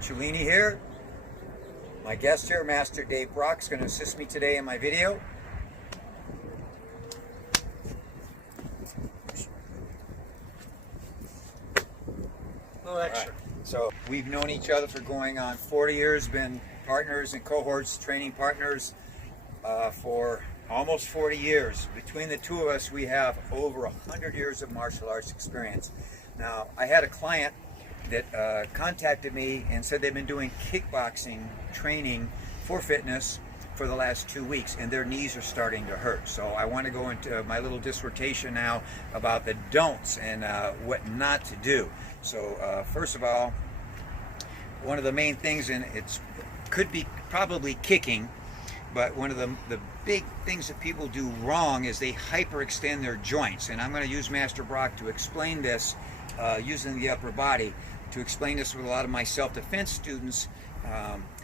Cellini here. My guest here, Master Dave Brock, is going to assist me today in my video. A little extra. Right. So we've known each other for going on 40 years, been partners and cohorts, training partners for almost 40 years. Between the two of us, we have over 100 years of martial arts experience. Now, I had a client that contacted me and said they've been doing kickboxing training for fitness for the last 2 weeks and their knees are starting to hurt. So I want to go into my little dissertation now about the don'ts and what not to do. So first of all, one of the main things, and it could be probably kicking, but one of the big things that people do wrong is they hyperextend their joints. And I'm going to use Master Brock to explain this using the upper body, to explain this with a lot of my self-defense students.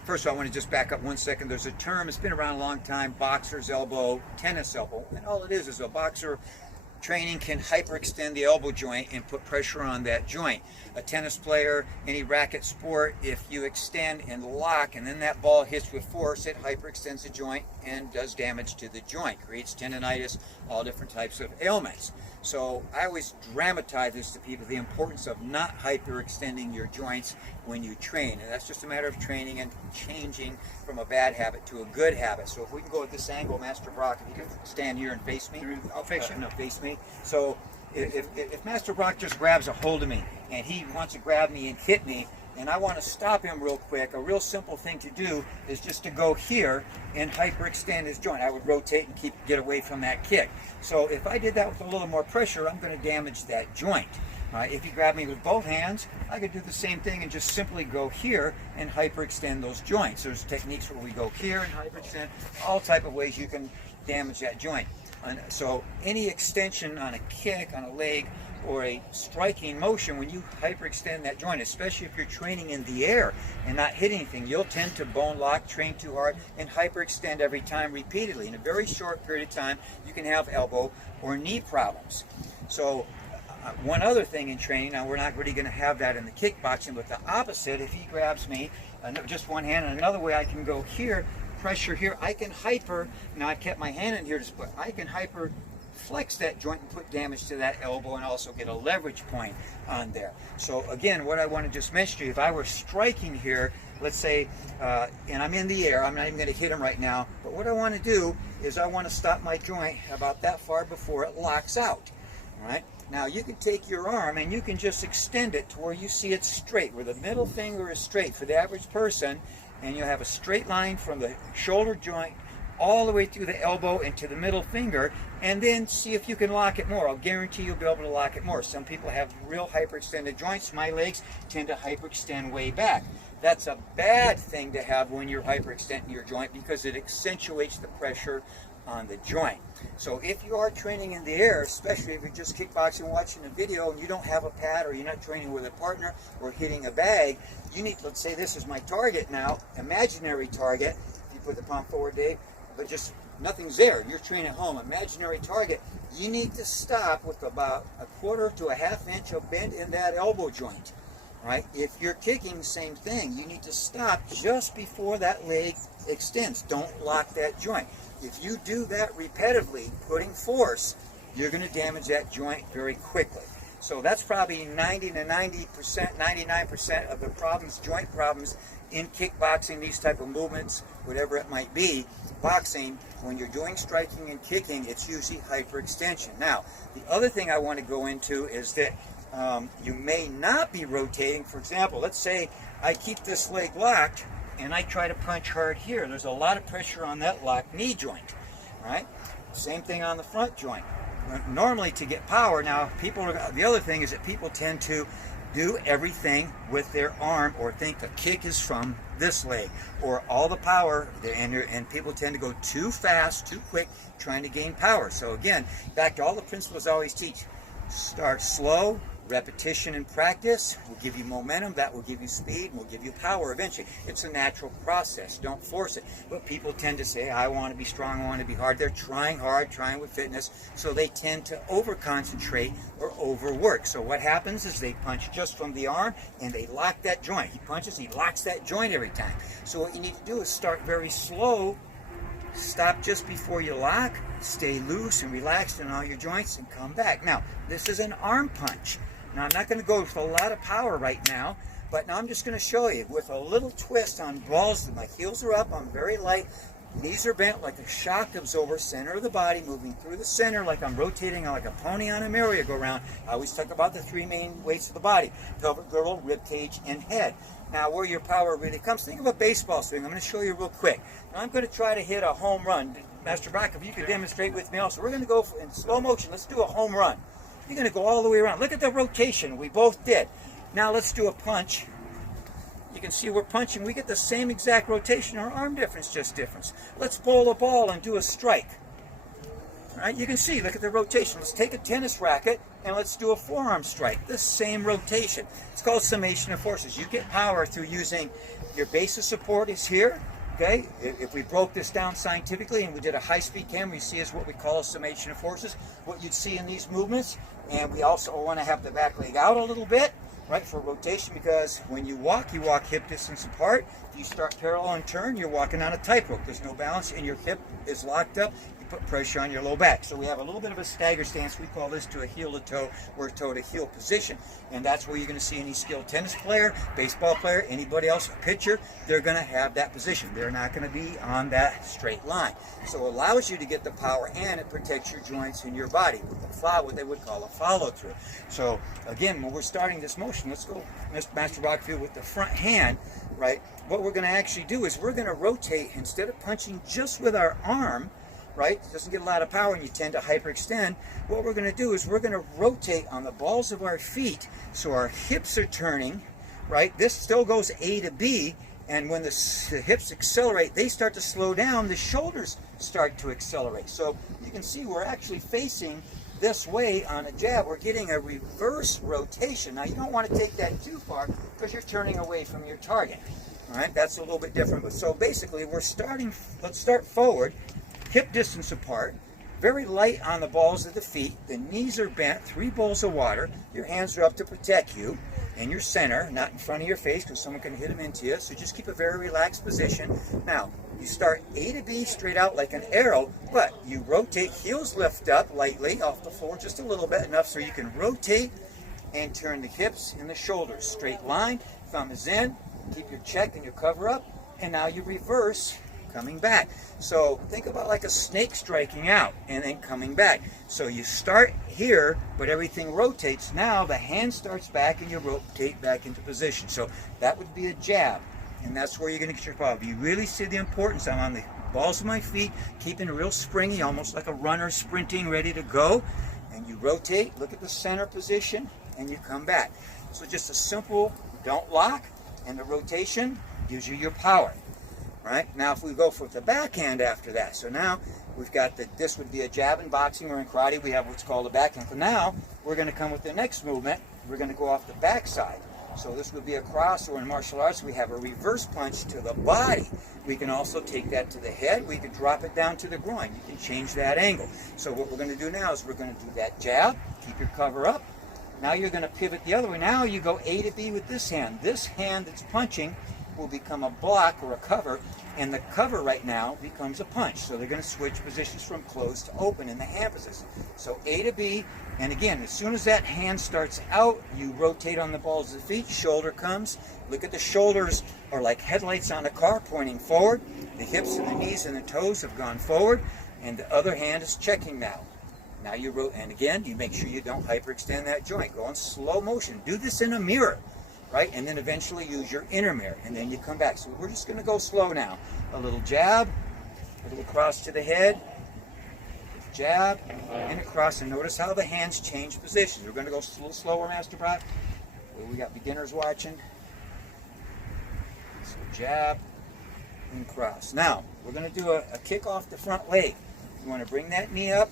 First of all, I want to just back up 1 second. There's a term, it's been around a long time, boxer's elbow, tennis elbow. And all it is a boxer training can hyperextend the elbow joint and put pressure on that joint. A tennis player, any racket sport, if you extend and lock and then that ball hits with force, it hyperextends the joint and does damage to the joint, creates tendonitis, all different types of ailments. So I always dramatize this to people, the importance of not hyperextending your joints when you train. And that's just a matter of training and changing from a bad habit to a good habit. So if we can go at this angle, Master Brock, if you can stand here and face me. I'll face you. No, face me. So if Master Brock just grabs a hold of me and he wants to grab me and hit me, and I want to stop him real quick, a real simple thing to do is just to go here and hyperextend his joint. I would rotate and get away from that kick. So if I did that with a little more pressure, I'm going to damage that joint. If you grab me with both hands, I could do the same thing and just simply go here and hyperextend those joints. There's techniques where we go here and hyperextend, all type of ways you can damage that joint. And so any extension on a kick, on a leg, or a striking motion, when you hyperextend that joint, especially if you're training in the air and not hitting anything, you'll tend to bone lock, train too hard, and hyperextend every time repeatedly. In a very short period of time, you can have elbow or knee problems. So one other thing in training, now we're not really going to have that in the kickboxing, but the opposite, if he grabs me, just one hand, and another way I can go here, pressure here, I can now I've kept my hand in here to split, I can flex that joint and put damage to that elbow and also get a leverage point on there. So again, what I want to just mention to you, if I were striking here, let's say, and I'm in the air, I'm not even going to hit him right now, but what I want to do is I want to stop my joint about that far before it locks out. All right? Now you can take your arm and you can just extend it to where you see it straight, where the middle finger is straight for the average person, and you'll have a straight line from the shoulder joint all the way through the elbow and to the middle finger, and then see if you can lock it more. I'll guarantee you'll be able to lock it more. Some people have real hyperextended joints. My legs tend to hyperextend way back. That's a bad thing to have when you're hyperextending your joint because it accentuates the pressure on the joint. So if you are training in the air, especially if you're just kickboxing, watching a video, and you don't have a pad, or you're not training with a partner or hitting a bag, you need, let's say this is my target now, imaginary target, if you put the palm forward, Dave, but just nothing's there, you're training at home, imaginary target, you need to stop with about a quarter to a half inch of bend in that elbow joint. Right? If you're kicking, same thing, you need to stop just before that leg extends. Don't lock that joint. If you do that repetitively, putting force, you're going to damage that joint very quickly. So that's probably 90 to 90%, 99% of the problems, joint problems in kickboxing, these type of movements, whatever it might be. Boxing, when you're doing striking and kicking, it's usually hyperextension. Now, the other thing I want to go into is that you may not be rotating. For example, let's say I keep this leg locked and I try to punch hard here. There's a lot of pressure on that locked knee joint, right? Same thing on the front joint. Normally to get power, now the other thing is that people tend to do everything with their arm or think the kick is from this leg or all the power, and people tend to go too fast, too quick, trying to gain power. So again, back to all the principles I always teach. Start slow, Repetition and practice will give you momentum, that will give you speed, and will give you power eventually. It's a natural process. Don't force it. But people tend to say, I want to be strong, I want to be hard. They're trying hard, trying with fitness, so they tend to over-concentrate or overwork. So what happens is they punch just from the arm, and they lock that joint. He punches, he locks that joint every time. So what you need to do is start very slow, stop just before you lock, stay loose and relaxed in all your joints, and come back. Now, this is an arm punch. Now, I'm not going to go with a lot of power right now, but now I'm just going to show you with a little twist on balls. My heels are up, I'm very light, knees are bent like a shock absorber, center of the body, moving through the center like I'm rotating like a pony on a merry-go-round. I always talk about the three main weights of the body: pelvic girdle, rib cage, and head. Now, where your power really comes, think of a baseball swing. I'm going to show you real quick. Now, I'm going to try to hit a home run. Master Brock, if you could demonstrate with me also. We're going to go in slow motion. Let's do a home run. You're going to go all the way around. Look at the rotation. We both did. Now let's do a punch. You can see we're punching. We get the same exact rotation. Our arm difference, just difference. Let's bowl a ball and do a strike. All right, you can see, look at the rotation. Let's take a tennis racket and let's do a forearm strike. The same rotation. It's called summation of forces. You get power through using your base of support is here. Okay, if we broke this down scientifically and we did a high-speed camera, you see is what we call a summation of forces, what you'd see in these movements. And we also want to have the back leg out a little bit, right, for rotation, because when you walk hip distance apart. If you start parallel and turn, you're walking on a tightrope. There's no balance and your hip is locked up. You put pressure on your low back. So we have a little bit of a stagger stance. We call this to a heel to toe or toe to heel position. And that's where you're going to see any skilled tennis player, baseball player, anybody else, a pitcher, they're going to have that position. They're not going to be on that straight line. So it allows you to get the power and it protects your joints in your body with the follow, what they would call a follow through. So again, when we're starting this motion, let's go, Mr. Master Rockfield, with the front hand, right? What we're going to actually do is we're going to rotate instead of punching just with our arm, right? It doesn't get a lot of power and you tend to hyperextend. What we're going to do is we're going to rotate on the balls of our feet so our hips are turning, right? This still goes A to B, and when the hips accelerate, they start to slow down, the shoulders start to accelerate. So you can see we're actually facing this way on a jab. We're getting a reverse rotation. Now, you don't want to take that too far because you're turning away from your target. All right, that's a little bit different. But so basically, we're starting, let's start forward, hip distance apart, very light on the balls of the feet. The knees are bent, 3 bowls of water. Your hands are up to protect you in your center, not in front of your face because someone can hit them into you. So just keep a very relaxed position. Now, you start A to B straight out like an arrow, but you rotate, heels lift up lightly off the floor just a little bit, enough so you can rotate and turn the hips and the shoulders. Straight line, thumb is in, keep your check and your cover up, and now you reverse, coming back. So think about like a snake striking out and then coming back. So you start here, but everything rotates. Now the hand starts back and you rotate back into position. So that would be a jab, and that's where you're going to get your power. You really see the importance. I'm on the balls of my feet, keeping it real springy, almost like a runner sprinting, ready to go. And you rotate, look at the center position, and you come back. So just a simple, don't lock, and the rotation gives you your power. Right? Now if we go for the backhand after that, so now we've got this would be a jab in boxing, or in karate we have what's called a backhand. So now we're going to come with the next movement, we're going to go off the backside. So this would be a cross, or in martial arts we have a reverse punch to the body. We can also take that to the head, we can drop it down to the groin, you can change that angle. So what we're going to do now is we're going to do that jab, keep your cover up. Now you're going to pivot the other way. Now you go A to B with this hand. This hand that's punching will become a block or a cover, and the cover right now becomes a punch. So they're going to switch positions from closed to open in the hand position. So A to B, and again, as soon as that hand starts out, you rotate on the balls of the feet, shoulder comes. Look at the shoulders are like headlights on a car pointing forward. The hips and the knees and the toes have gone forward, and the other hand is checking now. Now you rotate, and again, you make sure you don't hyperextend that joint. Go in slow motion. Do this in a mirror. Right? And then eventually use your inner mirror, and then you come back. So we're just going to go slow now. A little jab, a little cross to the head, jab, and across. And notice how the hands change positions. We're going to go a little slower, Master Brock. We got beginners watching. So jab and cross. Now, we're going to do a kick off the front leg. You want to bring that knee up,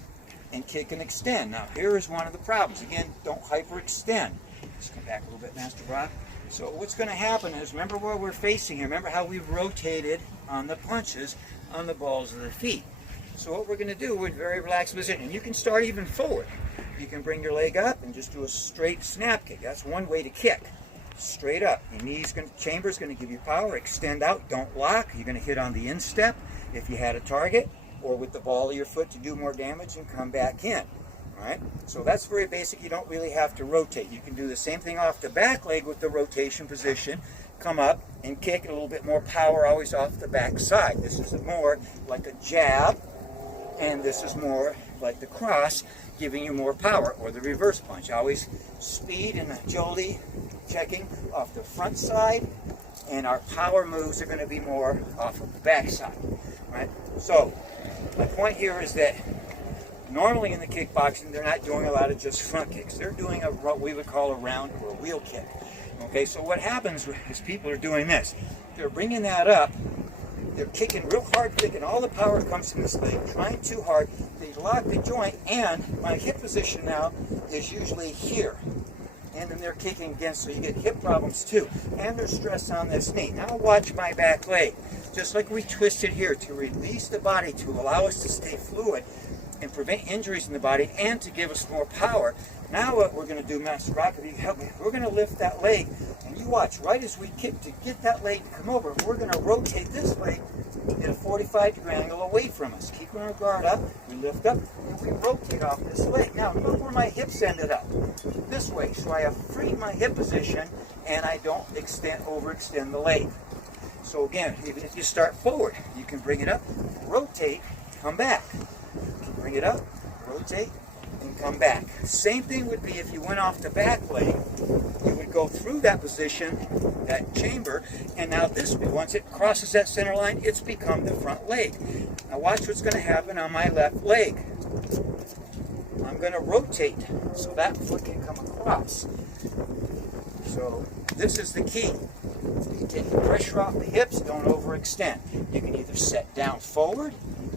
and kick and extend. Now here is one of the problems. Again, don't hyperextend. Let's come back a little bit, Master Brock. So what's going to happen is, remember where we're facing here. Remember how we've rotated on the punches on the balls of the feet. So what we're going to do, we're in a very relaxed position. And you can start even forward. You can bring your leg up and just do a straight snap kick. That's one way to kick. Straight up. Your knees, chamber's going to give you power. Extend out. Don't lock. You're going to hit on the instep if you had a target, or with the ball of your foot to do more damage and come back in. All right? So that's very basic. You don't really have to rotate. You can do the same thing off the back leg with the rotation position. Come up and kick a little bit more power always off the back side. This is more like a jab, and this is more like the cross, giving you more power, or the reverse punch. Always speed and agility checking off the front side, and our power moves are going to be more off of the back side. Right? So my point here is that normally in the kickboxing, they're not doing a lot of just front kicks. They're doing what we would call a round or a wheel kick. Okay, so what happens is people are doing this. They're bringing that up. They're kicking real hard, kicking all the power comes from this leg, trying too hard. They lock the joint, and my hip position now is usually here. And then they're kicking against, so you get hip problems too. And there's stress on this knee. Now watch my back leg. Just like we twisted here to release the body, to allow us to stay fluid and prevent injuries in the body, and to give us more power. Now what we're going to do, Master Brock, if you help me, we're going to lift that leg, and you watch, right as we kick to get that leg to come over, we're going to rotate this leg at a 45-degree angle away from us. Keeping our guard up, we lift up, and we rotate off this leg. Now look where my hips ended up, this way. So I have freed my hip position, and I don't overextend the leg. So again, even if you start forward, you can bring it up, rotate, come back. You can bring it up, rotate, and come back. Same thing would be if you went off the back leg. You would go through that position, that chamber, and now this, once it crosses that center line, it's become the front leg. Now watch what's going to happen on my left leg. I'm going to rotate so that foot can come across. So this is the key. You take the pressure off the hips, don't overextend. You can either set down forward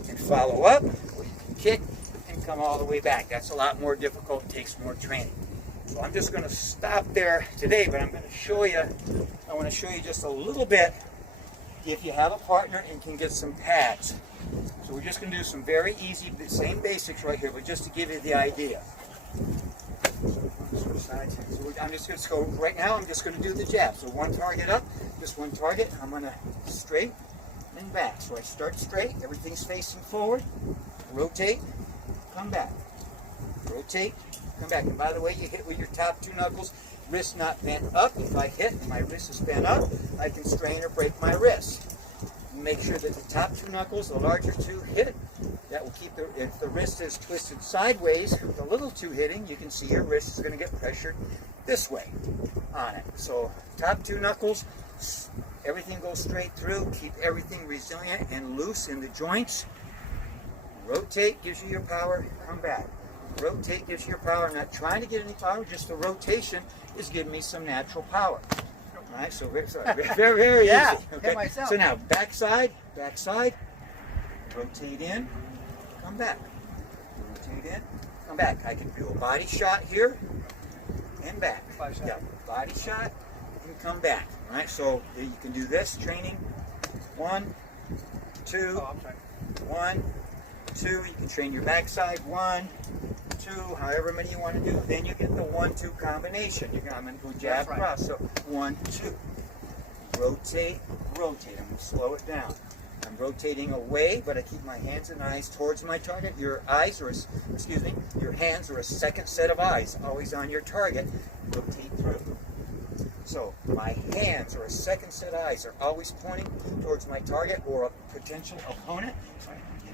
and follow up, or you can kick and come all the way back. That's a lot more difficult, takes more training. So I'm just going to stop there today, but I'm going to show you, I want to show you just a little bit if you have a partner and can get some pads. So we're just going to do some very easy, the same basics right here, but just to give you the idea. So I'm just going to go, right now I'm just going to do the jab. So one target up, just one target. I'm going to straight and back. So I start straight, everything's facing forward, rotate, come back. Rotate, come back. And by the way, you hit with your top two knuckles, wrist not bent up. If I hit and my wrist is bent up, I can strain or break my wrist. Make sure that the top two knuckles, the larger two, hit. That will keep the, if the wrist is twisted sideways with a little two hitting, you can see your wrist is going to get pressured this way on it. So top two knuckles, everything goes straight through, keep everything resilient and loose in the joints. Rotate gives you your power, come back. Rotate gives you your power. I'm not trying to get any power, just the rotation is giving me some natural power. All right, so very, very Yeah, easy. Okay? hit myself. So now backside, rotate in, come back. Rotate in, come back. I can do a body shot here and back. Body shot. Yeah, body shot and come back. All right, so you can do this training. 1, 2, Oh, I'm sorry. 1, 2. You can train your backside. 1, 2, however many you want to do. Then you get the 1-2 combination. I'm going to go jab, That's right. cross. So 1, 2. Rotate, rotate. I'm going to slow it down. I'm rotating away, but I keep my hands and eyes towards my target. Your eyes are, your hands are a second set of eyes, always on your target. Rotate through. So my hands are a second set of eyes, are always pointing towards my target or a potential opponent.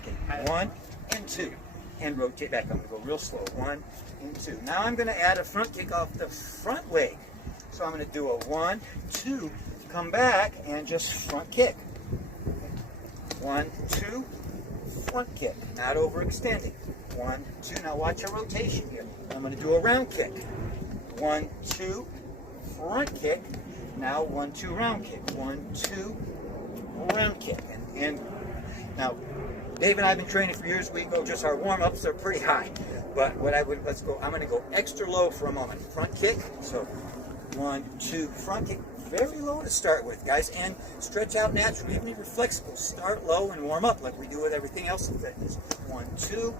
Okay, 1 and 2. And rotate back. I'm going to go real slow. 1 and 2. Now I'm going to add a front kick off the front leg. So I'm going to do a 1, 2, come back, and just front kick. 1, 2, front kick. Not overextending. 1, 2. Now watch a rotation here. I'm going to do a round kick. 1, 2, front kick. Now 1, 2, round kick. 1, 2, round kick. And Now, Dave and I have been training for years. We go just our warm-ups are pretty high. But let's go, I'm going to go extra low for a moment. Front kick, so 1, 2, front kick, very low to start with, guys, and stretch out naturally, even if you're flexible. Start low and warm up like we do with everything else in fitness. 1, 2,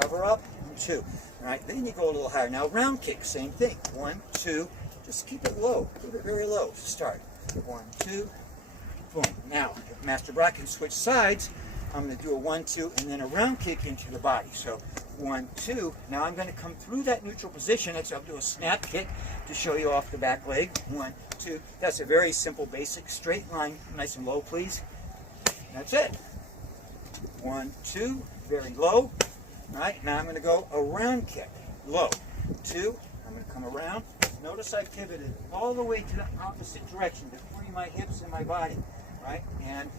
cover up, and 2. All right, then you go a little higher. Now, round kick, same thing. 1, 2, just keep it low, keep it very low to start. 1, 2, boom. Now, if Master Brock can switch sides, I'm going to do a 1, 2, and then a round kick into the body. So 1, 2. Now I'm going to come through that neutral position. I'll do a snap kick to show you off the back leg. 1, 2. That's a very simple, basic, straight line. Nice and low, please. That's it. 1, 2. Very low. All right. Now I'm going to go a round kick. Low. 2. I'm going to come around. Notice I pivoted all the way to the opposite direction to free my hips and my body. Right? And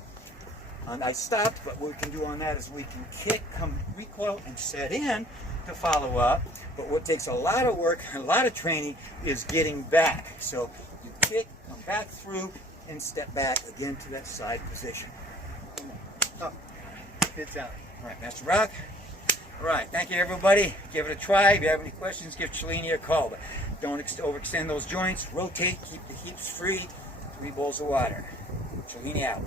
I stopped, but what we can do on that is we can kick, come recoil, and set in to follow up. But what takes a lot of work, a lot of training, is getting back. So you kick, come back through, and step back again to that side position. Up. It's out. All right, Master Brock. All right, thank you, everybody. Give it a try. If you have any questions, give Shalini a call. But don't overextend those joints. Rotate, keep the hips free. 3 bowls of water. Shalini out.